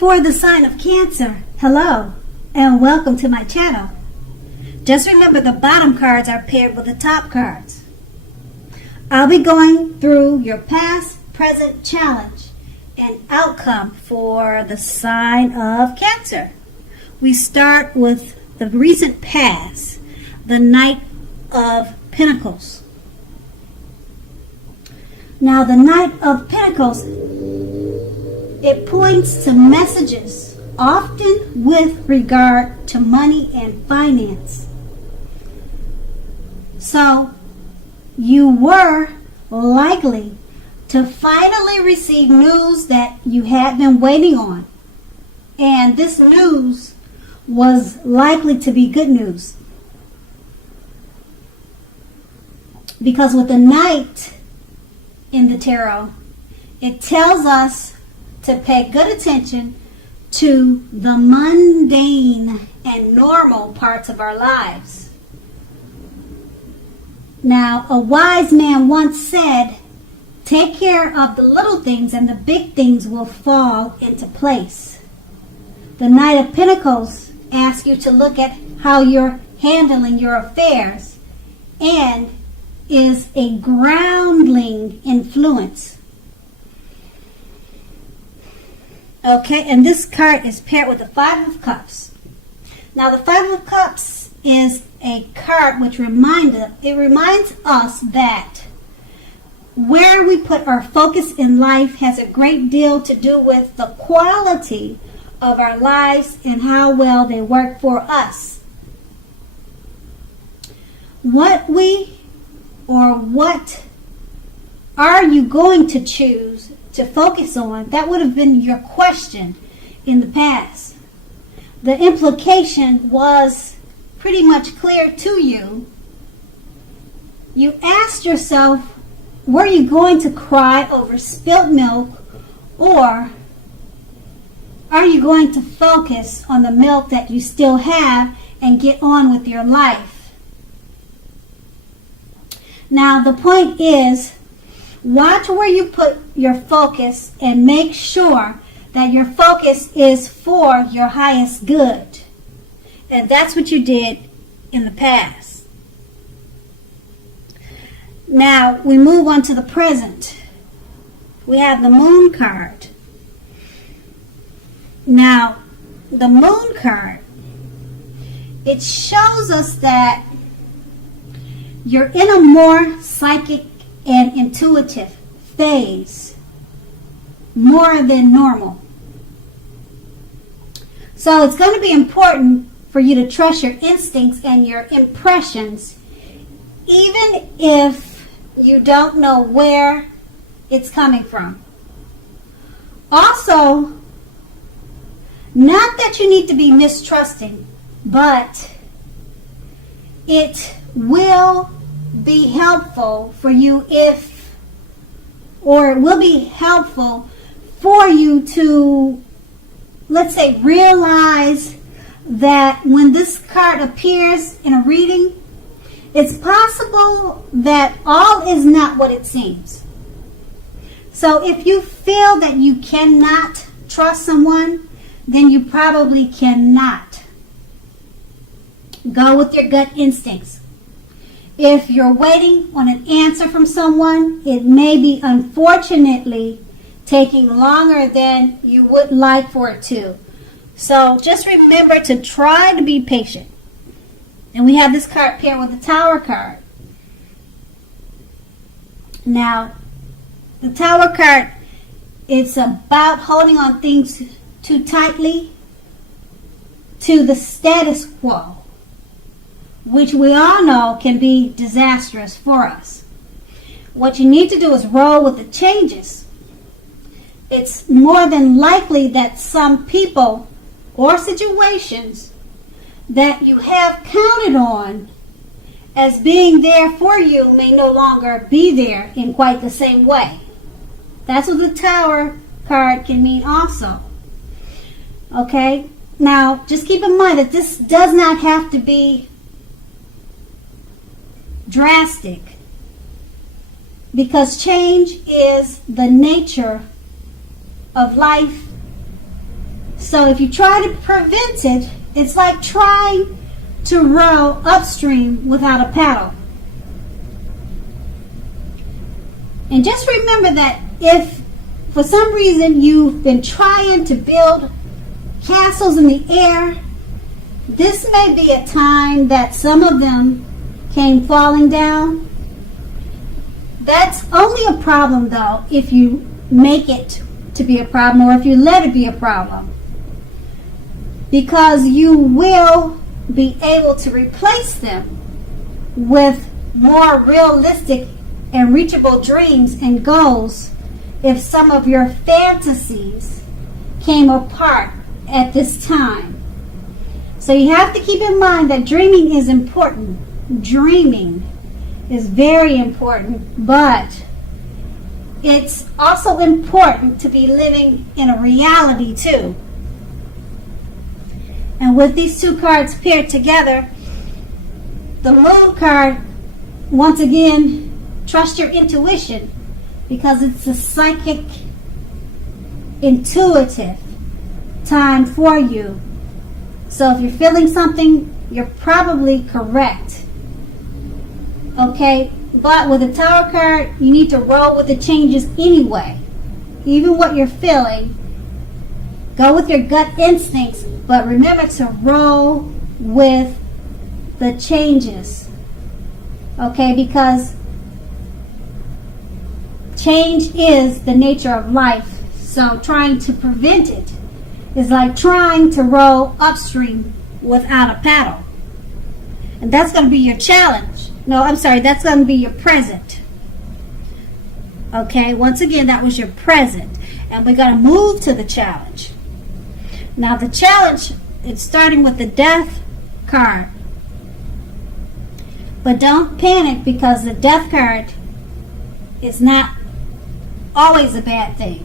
For the sign of Cancer, hello and welcome to my channel. Just remember the bottom cards are paired with the top cards. I'll be going through your past, present challenge and outcome for the sign of Cancer. We start with the recent past, the Knight of Pentacles. Now the Knight of Pentacles, it points to messages, often with regard to money and finance. So, you were likely to finally receive news that you had been waiting on. And this news was likely to be good news. Because with the Knight in the tarot, it tells us to pay good attention to the mundane and normal parts of our lives. Now, a wise man once said, take care of the little things and the big things will fall into place. The Knight of Pentacles asks you to look at how you're handling your affairs and is a groundling influence. Okay, and this card is paired with the Five of Cups. Now, the Five of Cups is a card which reminds us that where we put our focus in life has a great deal to do with the quality of our lives and how well they work for us. What are you going to choose to focus on? That would have been your question in the past. The implication was pretty much clear to you. You asked yourself, were you going to cry over spilt milk, or are you going to focus on the milk that you still have and get on with your life? Now, the point is, watch where you put your focus and make sure that your focus is for your highest good. And that's what you did in the past. Now, we move on to the present. We have the Moon card. Now, the Moon card, it shows us that you're in a more psychic and intuitive phase, more than normal. So it's going to be important for you to trust your instincts and your impressions, even if you don't know where it's coming from. Also, not that you need to be mistrusting, but it will be helpful for you it will be helpful for you to, let's say, realize that when this card appears in a reading, it's possible that all is not what it seems. So if you feel that you cannot trust someone, then you probably cannot. Go with your gut instincts. If you're waiting on an answer from someone, it may be, unfortunately, taking longer than you would like for it to. So just remember to try to be patient. And we have this card paired with the Tower card. Now, the Tower card, it's about holding on things too tightly to the status quo, which we all know can be disastrous for us. What you need to do is roll with the changes. It's more than likely that some people or situations that you have counted on as being there for you may no longer be there in quite the same way. That's what the Tower card can mean also. Okay? Now, just keep in mind that this does not have to be drastic, because change is the nature of life So if you try to prevent it, it's like trying to row upstream without a paddle. And just remember that if for some reason you've been trying to build castles in the air, this may be a time that some of them came falling down. That's only a problem though if you make it to be a problem, or if you let it be a problem, because you will be able to replace them with more realistic and reachable dreams and goals if some of your fantasies came apart at this time. So you have to keep in mind that dreaming is important. Dreaming is very important, but it's also important to be living in a reality too. And with these two cards paired together, the Moon card, once again, trust your intuition, because it's a psychic, intuitive time for you. So if you're feeling something, you're probably correct. Okay? But with the Tower card, you need to roll with the changes anyway. Even what you're feeling, go with your gut instincts, but remember to roll with the changes. Okay? Because change is the nature of life. So trying to prevent it is like trying to row upstream without a paddle. And that's going to be your challenge. No, I'm sorry, that's going to be your present. Okay, once again, that was your present. And we're going to move to the challenge. Now, the challenge, it's starting with the Death card. But don't panic, because the Death card is not always a bad thing.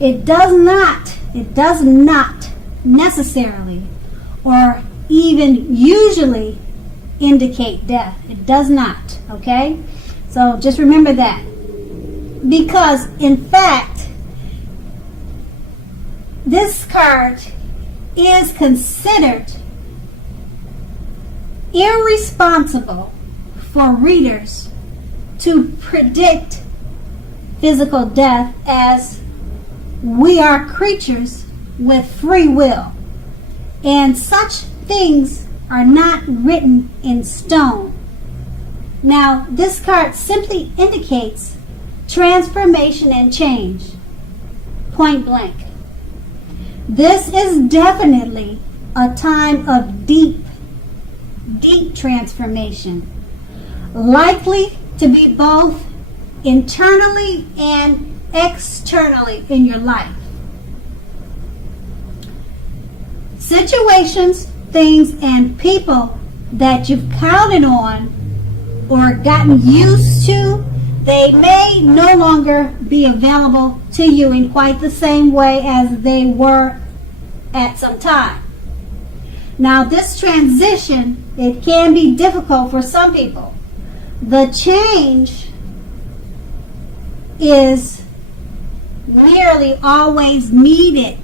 It does not necessarily or even usually indicate death. It does not, okay? So just remember that. Because in fact, this card is considered irresponsible for readers to predict physical death, as we are creatures with free will, and such things are not written in stone. Now, this card simply indicates transformation and change, point blank. This is definitely a time of deep transformation, likely to be both internally and externally in your life. Situations, things, and people that you've counted on or gotten used to, they may no longer be available to you in quite the same way as they were at some time. Now, this transition, it can be difficult for some people. The change is nearly always needed.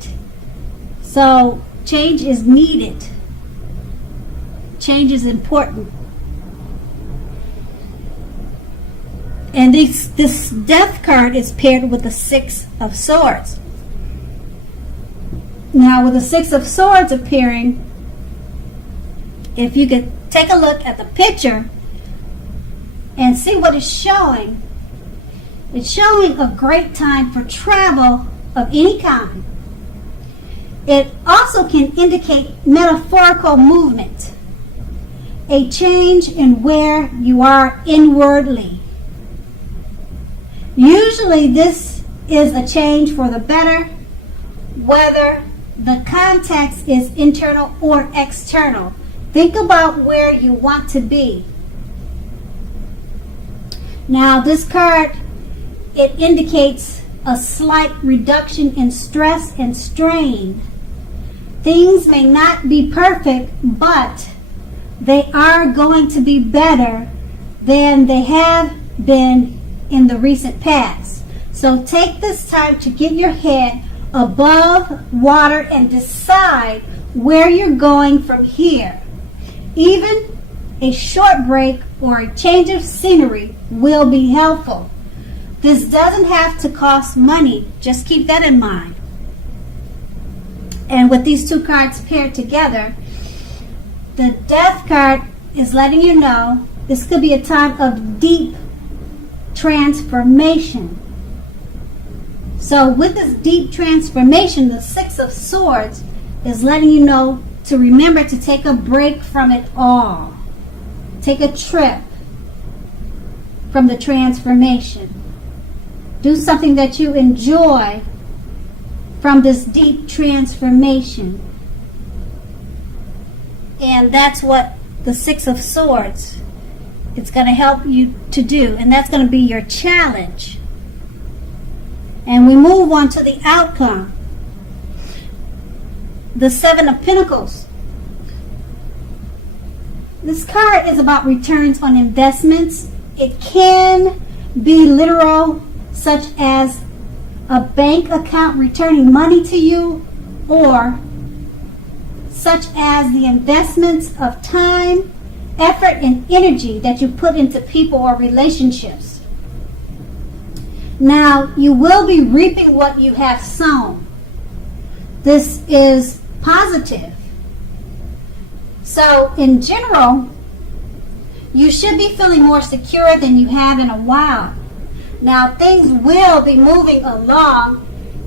So change is needed. Change is important. And this Death card is paired with the Six of Swords. Now, with the Six of Swords appearing, if you could take a look at the picture and see what it's showing, it's showing a great time for travel of any kind. It also can indicate metaphorical movement, a change in where you are inwardly. Usually this is a change for the better, whether the context is internal or external. Think about where you want to be. Now, this card, it indicates a slight reduction in stress and strain. Things may not be perfect, but they are going to be better than they have been in the recent past. So take this time to get your head above water and decide where you're going from here. Even a short break or a change of scenery will be helpful. This doesn't have to cost money. Just keep that in mind. And with these two cards paired together, the Death card is letting you know this could be a time of deep transformation. So with this deep transformation, the Six of Swords is letting you know to remember to take a break from it all. Take a trip from the transformation. Do something that you enjoy from this deep transformation. And that's what the Six of Swords is going to help you to do. And that's going to be your challenge. And we move on to the outcome. The Seven of Pentacles. This card is about returns on investments. It can be literal, such as a bank account returning money to you, or such as the investments of time, effort, and energy that you put into people or relationships. Now, you will be reaping what you have sown. This is positive. So, in general, you should be feeling more secure than you have in a while. Now, things will be moving along,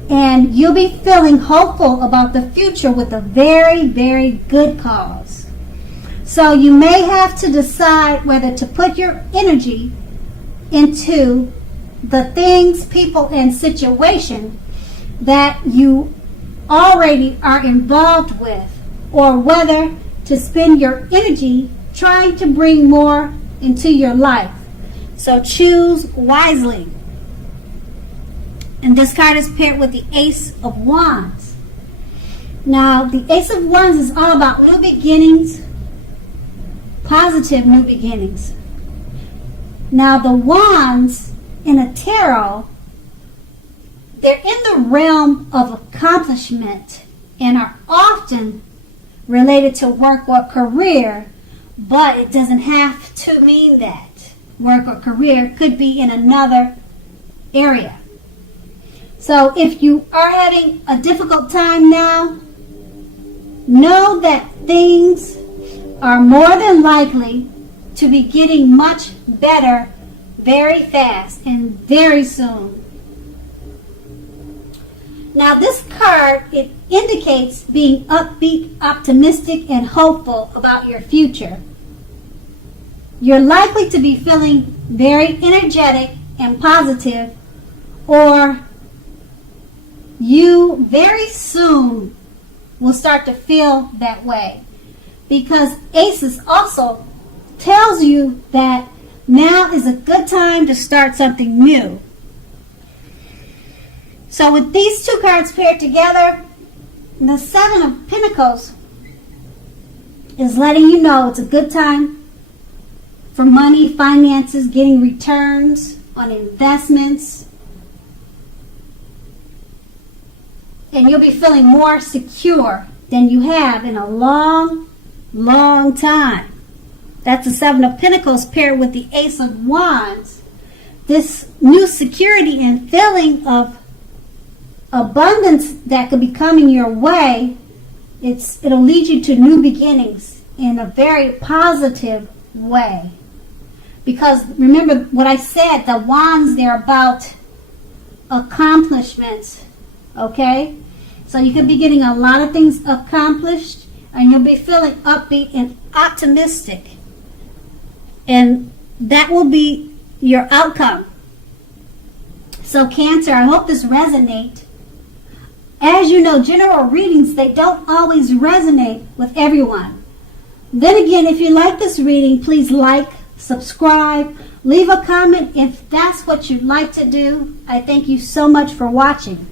and you'll be feeling hopeful about the future with a very, very good cause. So you may have to decide whether to put your energy into the things, people, and situation that you already are involved with, or whether to spend your energy trying to bring more into your life. So choose wisely. And this card is paired with the Ace of Wands. Now, the Ace of Wands is all about new beginnings, positive new beginnings. Now, the Wands in a tarot, they're in the realm of accomplishment and are often related to work or career, but it doesn't have to mean that. Work or career could be in another area. So if you are having a difficult time now, know that things are more than likely to be getting much better very fast and very soon. Now this card, it indicates being upbeat, optimistic, and hopeful about your future. You're likely to be feeling very energetic and positive, or you very soon will start to feel that way, because Aces also tells you that now is a good time to start something new. So with these two cards paired together, the Seven of Pentacles is letting you know it's a good time for money, finances, getting returns on investments. And you'll be feeling more secure than you have in a long, long time. That's the Seven of Pentacles paired with the Ace of Wands. This new security and feeling of abundance that could be coming your way, it'll lead you to new beginnings in a very positive way. Because remember what I said, the wands, they're about accomplishments. Okay? So you could be getting a lot of things accomplished, and you'll be feeling upbeat and optimistic. And that will be your outcome. So Cancer, I hope this resonates. As you know, general readings, they don't always resonate with everyone. Then again, if you like this reading, please like, subscribe, leave a comment if that's what you'd like to do. I thank you so much for watching.